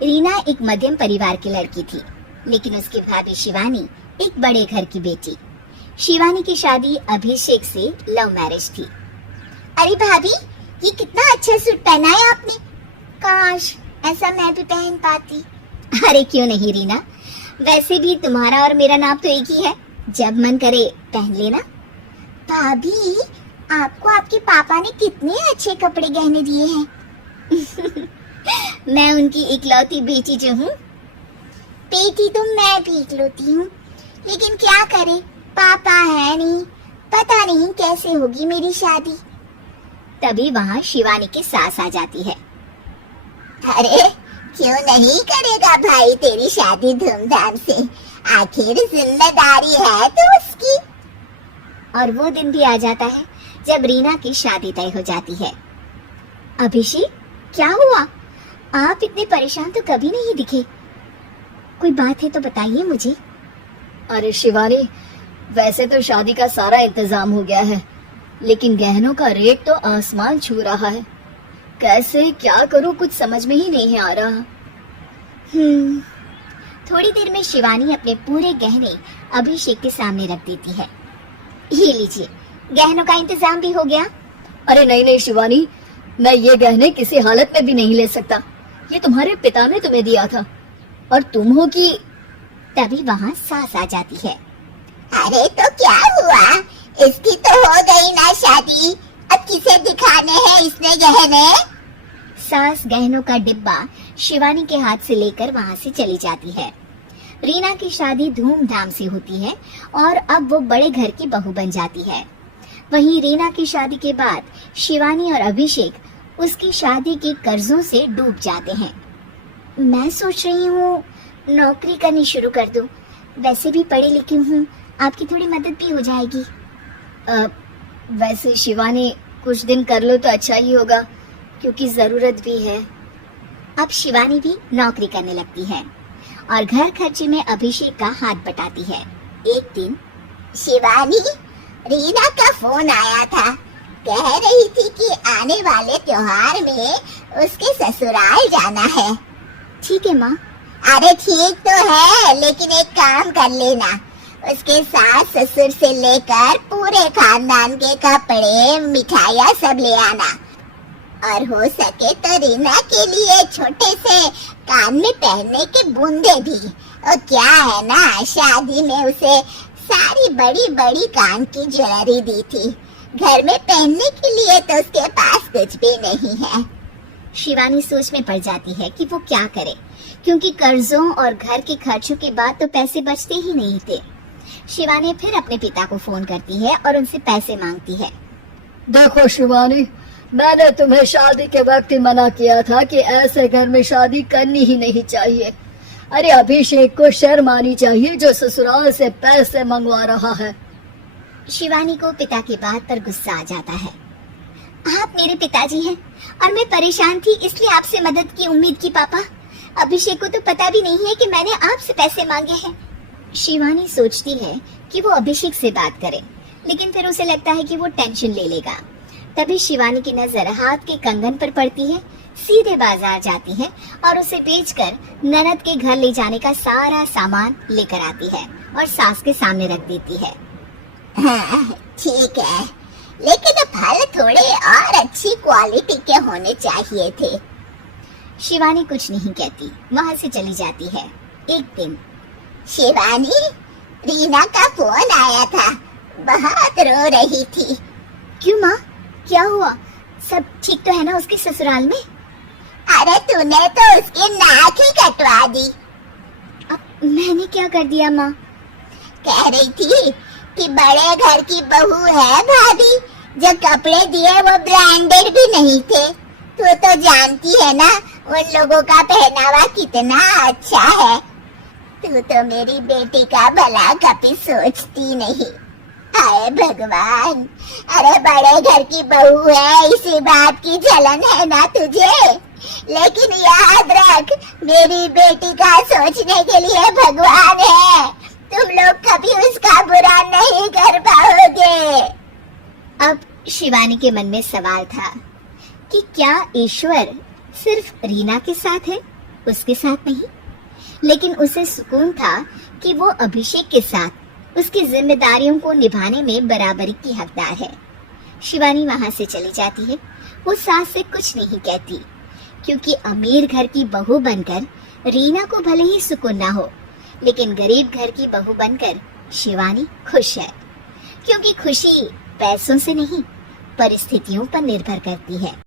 रीना एक मध्यम परिवार की लड़की थी, लेकिन उसकी भाभी शिवानी एक बड़े घर की बेटी। शिवानी की शादी अभिषेक से लव मैरिज थी। अरे भाभी, ये कितना अच्छा सूट पहना है आपने। काश ऐसा मैं भी पहन पाती। अरे क्यों नहीं रीना, वैसे भी तुम्हारा और मेरा नाम तो एक ही है, जब मन करे पहन लेना। भाभी, आपको आपके पापा ने कितने अच्छे कपड़े गहने दिए हैं। मैं उनकी इकलौती बेटी जो हूँ। बेटी तो मैं भी इकलौती हूँ, लेकिन क्या करे, पापा है नहीं, पता नहीं कैसे होगी मेरी शादी। तभी वहाँ शिवानी की सास आ जाती है। अरे क्यों नहीं करेगा भाई तेरी शादी धूमधाम से, आखिर जिम्मेदारी है तो उसकी। और वो दिन भी आ जाता है जब रीना की शादी तय हो जाती है। अभिषेक, क्या हुआ? आप इतने परेशान तो कभी नहीं दिखे। कोई बात है तो बताइए मुझे। अरे शिवानी, वैसे तो शादी का सारा इंतजाम हो गया है, लेकिन गहनों का रेट तो आसमान छू रहा है। कैसे क्या करूं, कुछ समझ में ही नहीं आ रहा। थोड़ी देर में शिवानी अपने पूरे गहने अभिषेक के सामने रख देती है। ये लीजिए, गहनों का इंतजाम भी हो गया। अरे नहीं नहीं शिवानी, मैं ये गहने किसी हालत में भी नहीं ले सकता। ये तुम्हारे पिता ने तुम्हें दिया था, और तुम हो कि। तभी वहाँ सास आ जाती है। अरे तो क्या हुआ, इसकी तो हो गई ना शादी, अब किसे दिखाने हैं इसने गहने। सास गहनों का डिब्बा शिवानी के हाथ से लेकर वहाँ से चली जाती है। रीना की शादी धूमधाम से होती है और अब वो बड़े घर की बहू बन जाती है। वहीं रीना की शादी के बाद शिवानी और अभिषेक उसकी शादी के कर्जों से डूब जाते हैं। मैं सोच रही हूँ नौकरी करनी शुरू कर दूं। वैसे भी पढ़ी लिखी हूँ, आपकी थोड़ी मदद भी हो जाएगी। वैसे शिवानी, कुछ दिन कर लो तो अच्छा ही होगा, क्योंकि जरूरत भी है। अब शिवानी भी नौकरी करने लगती है और घर खर्चे में अभिषेक का हाथ बटाती है। एक दिन शिवानी, रीना का फोन आया था, कह रही थी कि आने वाले त्योहार में उसके ससुराल जाना है। ठीक है माँ। अरे ठीक तो है, लेकिन एक काम कर लेना, उसके सास ससुर से लेकर पूरे खानदान के कपड़े मिठाइयाँ सब ले आना, और हो सके तो रीना के लिए छोटे से कान में पहनने के बूंदे भी। और क्या है ना, शादी में उसे सारी बड़ी बड़ी कान की ज्वेलरी दी थी, घर में पहनने के लिए तो उसके पास कुछ भी नहीं है। शिवानी सोच में पड़ जाती है कि वो क्या करे, क्योंकि कर्जों और घर के खर्चों के बाद तो पैसे बचते ही नहीं थे। शिवानी फिर अपने पिता को फोन करती है और उनसे पैसे मांगती है। देखो शिवानी, मैंने तुम्हें शादी के वक्त ही मना किया था कि ऐसे घर में शादी करनी ही नहीं चाहिए। अरे अभिषेक को शर्म आनी चाहिए जो ससुराल से पैसे मंगवा रहा है। शिवानी को पिता की बात पर गुस्सा आ जाता है। आप मेरे पिताजी हैं और मैं परेशान थी इसलिए आपसे मदद की उम्मीद की पापा। अभिषेक को तो पता भी नहीं है कि मैंने आपसे पैसे मांगे हैं। शिवानी सोचती है कि वो अभिषेक से बात करे, लेकिन फिर उसे लगता है कि वो टेंशन ले लेगा। तभी शिवानी की नजर हाथ के कंगन पर पड़ती है, सीधे बाजार जाती है और उसे बेचकर ननद के घर ले जाने का सारा सामान लेकर आती है और सास के सामने रख देती है। हाँ, ठीक है, लेकिन फल थोड़े और अच्छी क्वालिटी के होने चाहिए थे। शिवानी कुछ नहीं कहती, वहाँ से चली जाती है। एक दिन शिवानी, रीना का फोन आया था, बहुत रो रही थी। क्यों माँ, क्या हुआ? सब ठीक तो है ना उसके ससुराल में? अरे तूने तो उसकी नाक ही कटवा दी। अब मैंने क्या कर दिया माँ? कह रही थी कि बड़े घर की बहू है भाभी, जो कपड़े दिए वो ब्रांडेड भी नहीं थे। तू तो जानती है ना उन लोगों का पहनावा कितना अच्छा है। तू तो मेरी बेटी का भला कभी सोचती नहीं। हाय भगवान, अरे बड़े घर की बहू है, इसी बात की जलन है ना तुझे? लेकिन याद रख, मेरी बेटी का सोचने के लिए भगवान है। तुम लोग कभी उसका बुरा नहीं कर पाओगे। अब शिवानी के मन में सवाल था कि क्या ईश्वर सिर्फ रीना के साथ है, उसके साथ नहीं, लेकिन उसे सुकून था कि वो अभिषेक के साथ उसकी जिम्मेदारियों को निभाने में बराबरी की हकदार है। शिवानी वहां से चली जाती है। वो सास से कुछ नहीं कहती, क्योंकि अमीर घर की बहू बनकर रीना को भले ही सुकून ना हो, लेकिन गरीब घर की बहू बनकर शिवानी खुश है, क्योंकि खुशी पैसों से नहीं परिस्थितियों पर निर्भर करती है।